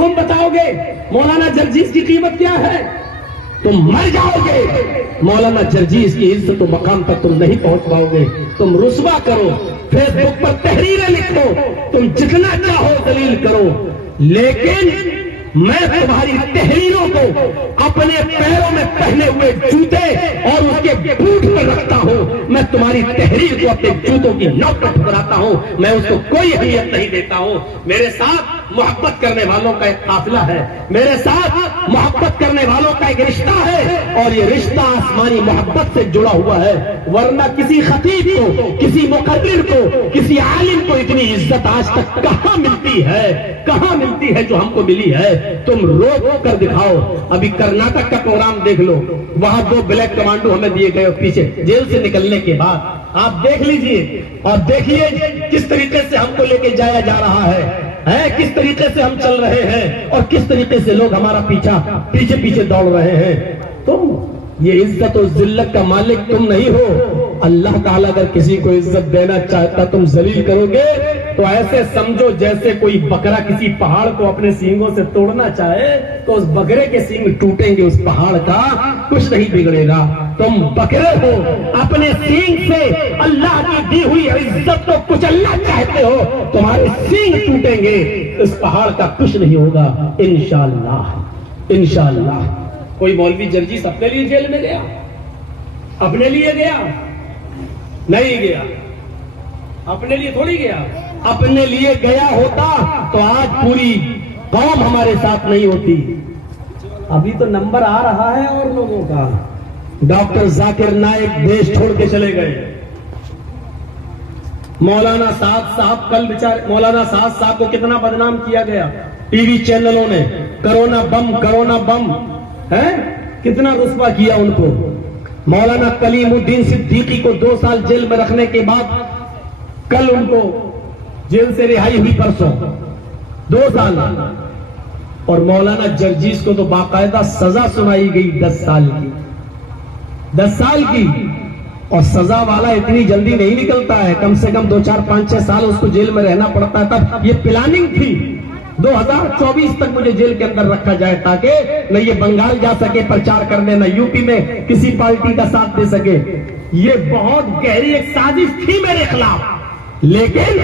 तुम बताओगे मौलाना जर्जीस की कीमत क्या है? तुम मर जाओगे। मौलाना जर्जीस की इज्जत और मकाम तक तुम नहीं पहुंच पाओगे। तुम रुस्वा करो, फेसबुक पर तहरीरें लिखो, तुम जितना चाहो दलील करो, लेकिन मैं तुम्हारी तहरीरों को अपने पैरों में पहने हुए जूते और उसके बूट पर रखता हूं। मैं तुम्हारी तहरीर को अपने जूतों की नोक पर ठुकराता हूं। मैं उसको कोई अहमियत नहीं देता हूं। मेरे साथ मोहब्बत करने वालों का एक काफिला है, मेरे साथ मोहब्बत करने वालों का एक रिश्ता है, और ये रिश्ता आसमानी मोहब्बत से जुड़ा हुआ है। वरना किसी खतीब को, किसी मुकर्रिर को, किसी आलिम को इतनी इज्जत आज तक कहां मिलती है, कहां मिलती है जो हमको मिली है? तुम रोक कर दिखाओ। अभी कर्नाटक का प्रोग्राम देख लो, वहां 2 ब्लैक कमांडो हमें दिए गए पीछे जेल से निकलने के बाद। आप देख लीजिए और देखिए किस तरीके से हमको लेके जाया जा रहा है, किस तरीके से हम चल रहे हैं और किस तरीके से लोग हमारा पीछे पीछे दौड़ रहे हैं। तुम ये इज्जत और जिल्लत का मालिक तुम नहीं हो। अल्लाह ताला अगर किसी को इज्जत देना चाहता तुम जलील करोगे तो ऐसे समझो जैसे कोई बकरा किसी पहाड़ को अपने सींगों से तोड़ना चाहे तो उस बकरे के सींग टूटेंगे, उस पहाड़ का कुछ नहीं बिगड़ेगा। तुम बकरे हो, अपने सींग से अल्लाह की दी हुई इज्जत को कुचलना चाहते हो, तुम्हारे सींग टूटेंगे, इस पहाड़ का कुछ नहीं होगा इंशाअल्लाह। इंशाअल्लाह। कोई मौलवी जर्जीस अपने लिए जेल में गया? अपने लिए गया? नहीं गया। अपने लिए थोड़ी गया। अपने लिए गया होता तो आज पूरी कौम हमारे साथ नहीं होती। अभी तो नंबर आ रहा है और लोगों का। डॉक्टर जाकिर नाइक देश छोड़ के चले गए। मौलाना साहब कल बेचारे मौलाना साहब को कितना बदनाम किया गया टीवी चैनलों ने। कोरोना बम है, कितना रुस्वा किया उनको। मौलाना कलीमुद्दीन सिद्दीकी को 2 साल जेल में रखने के बाद कल उनको जेल से रिहाई हुई परसों, 2 साल। और मौलाना जर्जीस को तो बाकायदा सजा सुनाई गई 10 साल की। 10 साल की। और सजा वाला इतनी जल्दी नहीं निकलता है, कम से कम 2, 4, 5, 6 साल उसको जेल में रहना पड़ता है। तब ये प्लानिंग थी 2024 तक मुझे जेल के अंदर रखा जाए ताकि न ये बंगाल जा सके प्रचार करने, न यूपी में किसी पार्टी का साथ दे सके। ये बहुत गहरी एक साजिश थी मेरे खिलाफ। लेकिन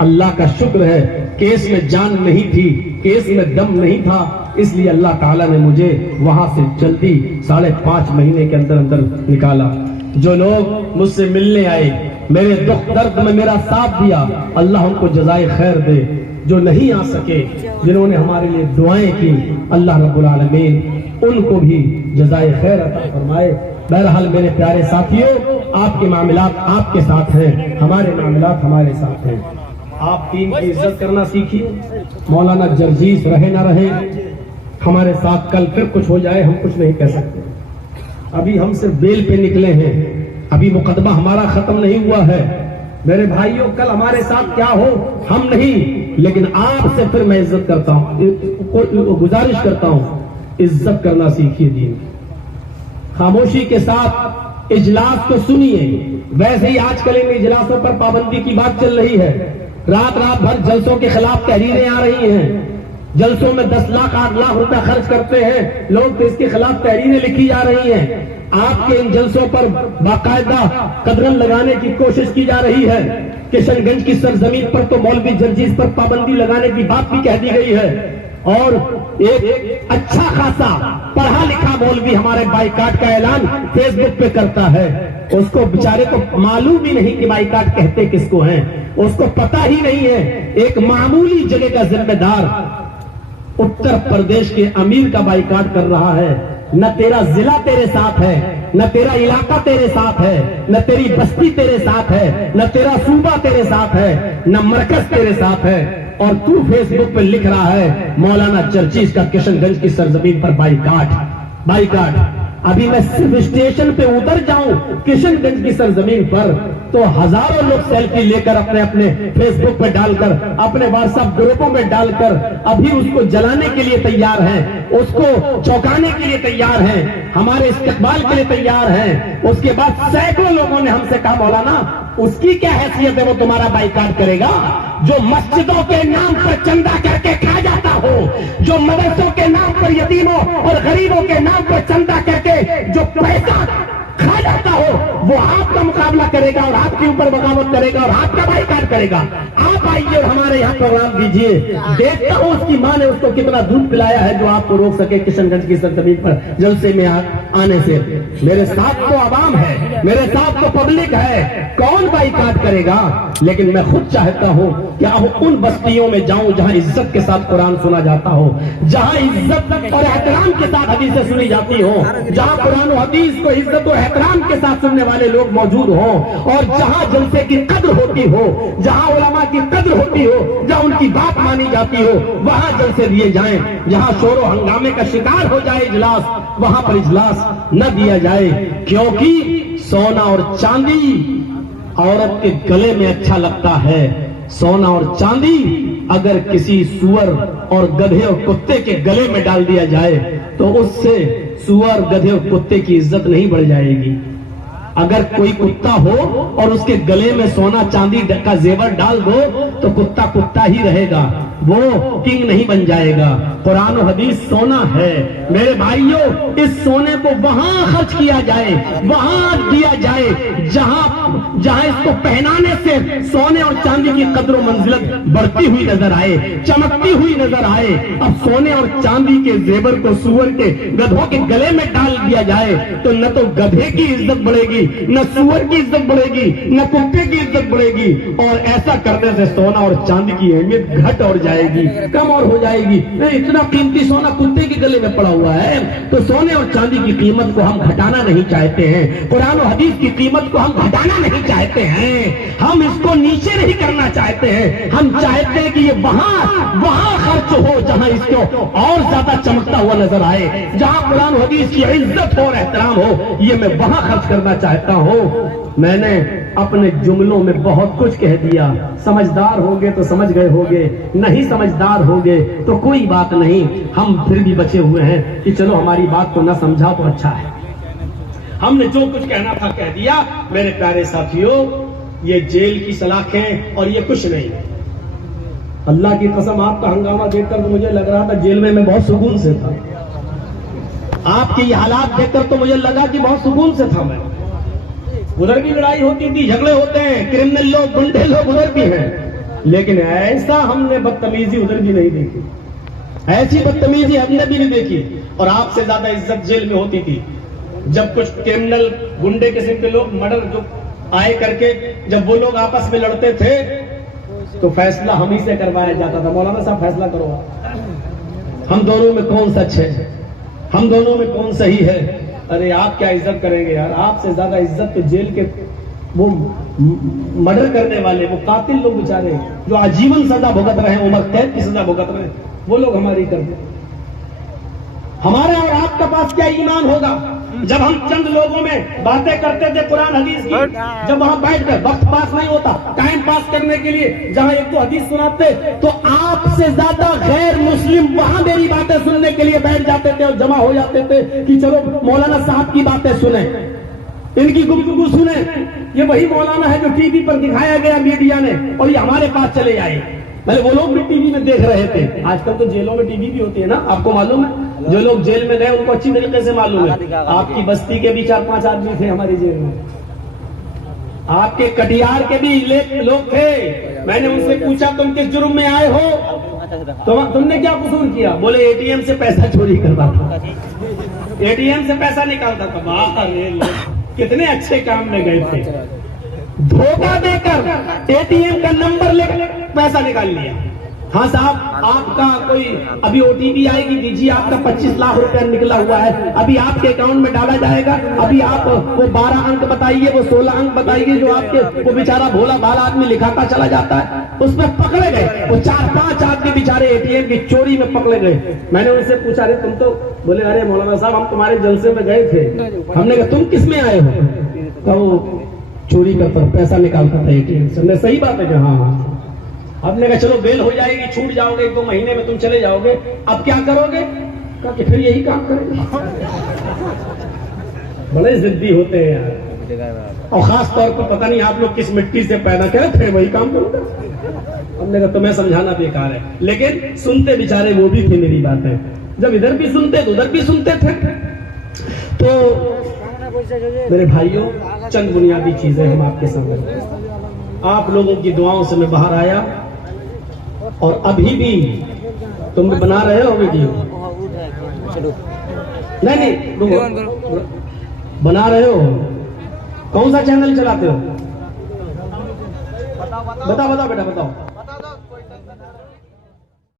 अल्लाह का शुक्र है केस में जान नहीं थी, केस में दम नहीं था, इसलिए अल्लाह ताला ने मुझे वहां से जल्दी 5.5 महीने के अंदर अंदर निकाला। जो लोग मुझसे मिलने आए, मेरे दुख दर्द में मेरा साथ दिया, अल्लाह उनको जज़ाए खैर दे। जो नहीं आ सके, जिन्होंने हमारे लिए दुआएं की, अल्लाह रब्बुल आलमीन उनको भी जज़ाए खैर अता फरमाए। बहरहाल मेरे प्यारे साथियों, आपके मामलात आपके साथ हैं, हमारे मामलात हमारे साथ हैं। आप दीन की इज्जत करना सीखिए। मौलाना जर्जीस रहे ना रहे हमारे साथ, कल फिर कुछ हो जाए हम कुछ नहीं कह सकते। अभी हम सिर्फ बेल पे निकले हैं, अभी मुकदमा हमारा खत्म नहीं हुआ है। मेरे भाइयों, कल हमारे साथ क्या हो हम नहीं, लेकिन आपसे फिर मैं इज्जत करता हूं, गुजारिश करता हूं, इज्जत करना सीखिए दीन। खामोशी के साथ इजलास को सुनिए। वैसे ही आजकल इन इजलासों पर पाबंदी की बात चल रही है। रात भर जलसों के खिलाफ तहरीरें आ रही हैं। जलसों में 10 लाख 8 लाख रुपया खर्च करते हैं लोग, तो इसके खिलाफ तहरीरें लिखी जा रही हैं। आपके इन जलसों पर बाकायदा कदरन लगाने की कोशिश की जा रही है। किशनगंज की सरजमीन पर तो मौलवी जर्जीस पर पाबंदी लगाने की बात भी कह दी गई है। और एक अच्छा खासा पढ़ा लिखा मौलवी हमारे बाइकाट का ऐलान फेसबुक पे करता है। उसको बेचारे को मालूम ही नहीं कि बाइकाट कहते किसको हैं, उसको पता ही नहीं है। एक मामूली जगह का जिम्मेदार उत्तर प्रदेश के अमीर का बाइकाट कर रहा है। न तेरा जिला तेरे साथ है, न तेरा इलाका तेरे साथ है, न तेरी बस्ती तेरे साथ है, न तेरा सूबा तेरे साथ है, न मरकज तेरे साथ है, और तू फेसबुक पे लिख रहा है मौलाना जर्जीस का किशनगंज की सरजमीन पर बाइकाट। अभी मैं सिर्फ स्टेशन पे उतर जाऊं किशनगंज की सरजमीन पर तो हजारों लोग सेल्फी लेकर अपने अपने फेसबुक पे डालकर, अपने व्हाट्सएप ग्रुपों में डालकर अभी उसको जलाने के लिए तैयार हैं, उसको चौंकाने के लिए तैयार हैं, हमारे इस्तकबाल के लिए तैयार हैं। उसके बाद सैकड़ों लोगों ने हमसे कहा मौलाना उसकी क्या हैसियत है, वो तुम्हारा बाइकाट करेगा? जो मस्जिदों के नाम पर चंदा करके खा जाता हो, जो मदरसों के नाम पर यतीमों और गरीबों के नाम पर चंदा कहके जो पैसा खा जाता हो, वो आपका मुकाबला करेगा और आपके ऊपर बगावत करेगा और आपका बाइकाट करेगा। आप आइए और हमारे यहाँ प्रोग्राम दीजिए, देखता हूँ उसकी माँ ने उसको कितना दूध पिलाया है जो आपको रोक सके किशनगंज की सरजमीन पर जलसे में आने से। मेरे साथ तो आवाम है, मेरे साथ तो पब्लिक है, कौन बाइकाट करेगा? लेकिन मैं खुद चाहता हूँ कि अब उन बस्तियों में जाऊं जहां इज्जत के साथ कुरान सुना जाता हो, जहां इज्जत और एहतराम के साथ हदीसें सुनी जाती हो, जहां कुरान और हदीस को इज्जत और एहतराम के साथ सुनने वाले लोग मौजूद हों, और जहां जलसे की कद्र होती हो, जहां उलमा की कद्र होती हो, जहां उनकी बात मानी जाती हो, वहां जलसे दिए जाएं। जहां शोर हंगामे का शिकार हो जाए इजलास, वहां पर इजलास न दिया जाए, क्योंकि सोना और चांदी औरत के गले में अच्छा लगता है। सोना और चांदी अगर किसी सुअर और गधे और कुत्ते के गले में डाल दिया जाए तो उससे सुअर, गधे और कुत्ते की इज्जत नहीं बढ़ जाएगी। अगर कोई कुत्ता हो और उसके गले में सोना चांदी का जेवर डाल दो तो कुत्ता कुत्ता ही रहेगा, वो किंग नहीं बन जाएगा। कुरान और हदीस सोना है मेरे भाइयों, इस सोने को वहां खर्च किया जाए, वहां दिया जाए जहां इसको पहनाने से सोने और चांदी की कद्र मंजिलत बढ़ती हुई नजर आए, चमकती हुई नजर आए। अब सोने और चांदी के जेवर को सुअर के, गधों के गले में डाल दिया जाए तो न तो गधे की इज्जत बढ़ेगी, न सुअर की इज्जत बढ़ेगी, न कुत्ते की इज्जत बढ़ेगी, और ऐसा करने से सोना और चांदी की अहमियत घट और जाएगी, कम और हो जाएगी। इतना कीमती सोना कुत्ते के गले में पड़ा हुआ है तो सोने और चांदी की कीमत को हम घटाना नहीं चाहते हैं, कुरान और हदीस की कीमत को हम घटाना नहीं चाहते हैं, हम इसको नीचे नहीं करना चाहते हैं। हम चाहते हैं कि ये वहां खर्च हो जहां इसको और ज्यादा चमकता हुआ नजर आए, जहां कुरान और हदीस की इज्जत हो और एहतराम हो, ये मैं वहां खर्च करना चाहता हूं। मैंने अपने जुमलों में बहुत कुछ कह दिया, समझदार होगे तो समझ गए होगे, नहीं समझदार होगे तो कोई बात नहीं, हम फिर भी बचे हुए हैं कि चलो हमारी बात को न समझा तो अच्छा है। हमने जो कुछ कहना था कह दिया। मेरे प्यारे साथियों, ये जेल की सलाखें और ये कुछ नहीं। अल्लाह की कसम, आपका हंगामा देखकर तो मुझे लग रहा था जेल में मैं बहुत सुकून से था। आपके ये हालात देखकर तो मुझे लगा कि बहुत सुकून से था मैं। उधर भी लड़ाई होती थी, झगड़े होते हैं, क्रिमिनल लोग, गुंडे लोग उधर भी हैं, लेकिन ऐसा हमने बदतमीजी उधर भी नहीं देखी, ऐसी बदतमीजी हमने भी नहीं देखी। और आपसे ज्यादा इज्जत जेल में होती थी जब कुछ क्रिमिनल, गुंडे किस्म के लोग, मर्डर जो आए करके, जब वो लोग आपस में लड़ते थे तो फैसला हम ही से करवाया जाता था। मौलाना साहब फैसला करो, हम दोनों में कौन सच है, हम दोनों में कौन सही है। अरे आप क्या इज्जत करेंगे यार, आपसे ज्यादा इज्जत तो जेल के वो मर्डर करने वाले, वो कातिल लोग बेचारे जो आजीवन सजा भुगत रहे, उम्र कैद की सजा भुगत रहे, वो लोग हमारी करते। हमारा और आपका पास क्या ईमान होगा जब हम चंद लोगों में बातें करते थे कुरान हदीस की, जब वहां बैठकर वक्त पास नहीं होता, टाइम पास करने के लिए जहां एक तो हदीस सुनाते तो आपसे ज्यादा गैर मुस्लिम वहां मेरी बातें सुनने के लिए बैठ जाते थे और जमा हो जाते थे कि चलो मौलाना साहब की बातें सुने, इनकी गुफ्तगू सुने। ये वही मौलाना है जो टीवी पर दिखाया गया मीडिया ने और ये हमारे पास चले आए। पहले वो लोग भी टीवी में देख रहे थे, आजकल तो जेलों में टीवी भी होती है ना, आपको मालूम है। जो लोग जेल में गए उनको अच्छी तरीके से मालूम है। आपकी बस्ती के भी 4-5 आदमी थे हमारी जेल में, आपके कटिहार के भी लोग थे। मैंने उनसे पूछा तुम किस जुर्म में आए हो, तो तुमने क्या कसूर किया? बोले एटीएम से पैसा चोरी करता था, एटीएम से पैसा निकालता था। वाह, कितने अच्छे काम में गए थे, धोखा देकर एटीएम का नंबर लेकर पैसा निकाल लिया। हाँ साहब, आपका कोई अभी ओटीपी आएगी, दीजिए, आपका 25 लाख रुपया निकला हुआ है, अभी आपके अकाउंट में डाला जाएगा। अभी आप वो 12 अंक बताइए, वो 16 अंक बताइए जो आपके, वो बेचारा भोला भाला आदमी लिखाता चला जाता है, उसमें पकड़े गए। वो 4-5 आदमी बेचारे एटीएम की चोरी में पकड़े गए। मैंने उनसे पूछा, अरे तुम तो, बोले अरे मौलाना साहब हम तुम्हारे जलसे में गए थे। हमने कहा तुम किस में आए हो? तो वो चोरी करता, पैसा निकालता था एटीएम से। हमने सही बात है कि हाँ। हमने कहा चलो बेल हो जाएगी, छूट जाओगे, 1-2 महीने में तुम चले जाओगे, अब क्या करोगे? कहा कि फिर यही काम करेंगे। बड़े जिद्दी होते हैं यार, और खास तौर पर पता नहीं आप लोग किस मिट्टी से पैदा करे थे, वही काम करूंगा। हमने कहा तुम्हें समझाना बेकार है, लेकिन सुनते बेचारे वो भी थे मेरी बातें। जब इधर भी सुनते तो उधर भी सुनते थे। तो मेरे भाइयों, चंद बुनियादी चीजें हम आपके सामने, आप लोगों की दुआओं से मैं बाहर आया और अभी भी तुम बना रहे हो वीडियो? नहीं, बना रहे हो? कौन सा चैनल चलाते हो? बताओ बेटा बताओ।